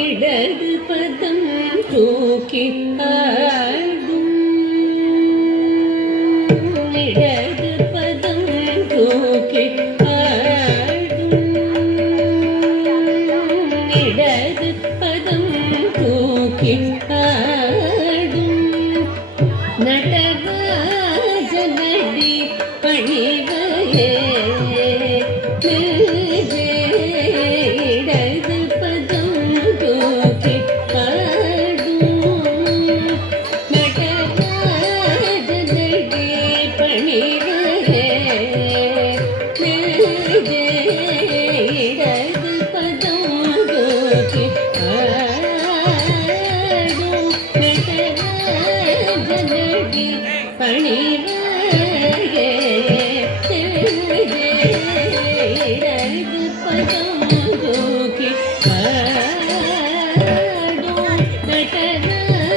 இடது பதம் தூக்கி ஆடும் இடது பதம் தூக்கி ஆடும் இடது பதம் தூக்கி ஆடும் நடராஜனடி பணிவையே இடது பதம் தூக்கி ஆடும் நடராஜனடி பணிவையே இடது பதம் தூக்கி ஆடும் நடராஜனடி பணிவையே இடது பதம் தூக்கி ஆடும் நடராஜனடி பணிவையே இடது பதம் தூக்கி ஆடும்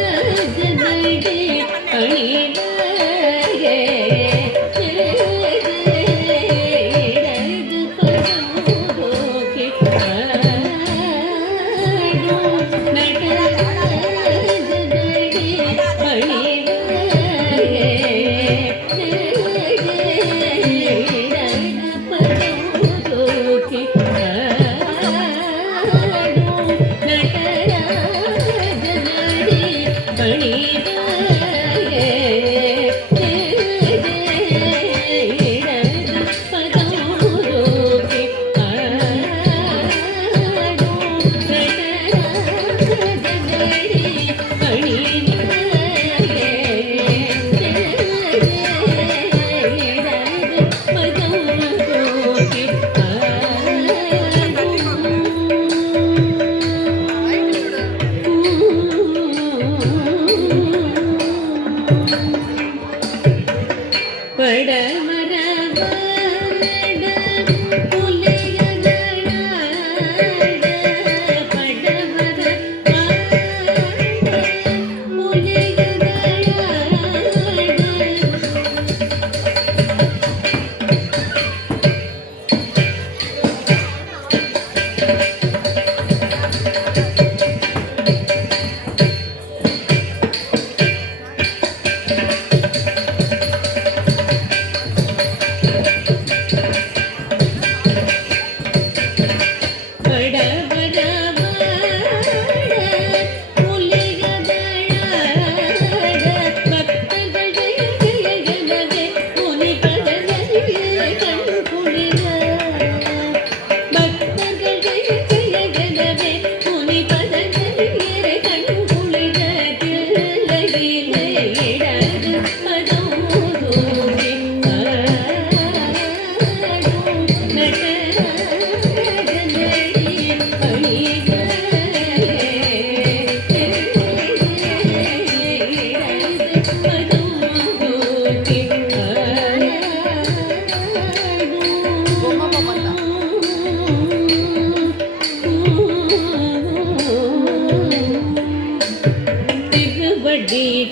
நடராஜனடி பணிவையே இடது பதம் தூக்கி ஆடும் நடராஜனடி பணிவையே இடது பதம் தூக்கி ஆடும் நடராஜனடி பணிவையே இடது பதம் தூக்கி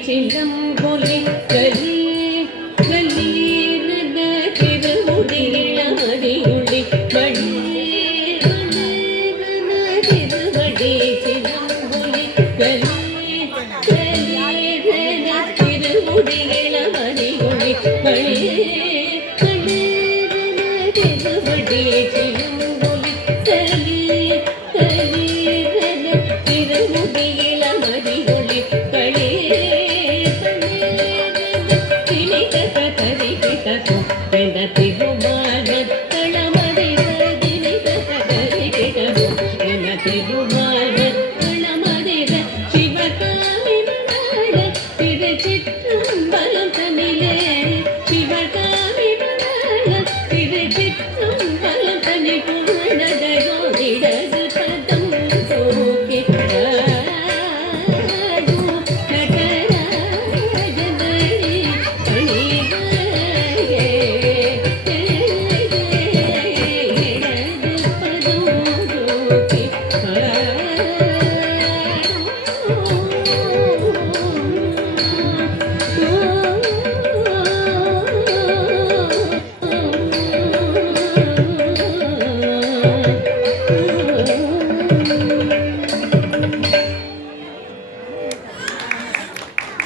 சிலம்பொலி கலி கலீன திருமுடியிளமதியுளி மணி திருவடி சிலம்பொலி கலி கலீன திருமுடியிளமதியுளி மணி திருவடி சிலம்பொலி கலி கலீன திருமுடியிளமதியுளி களி திருமால்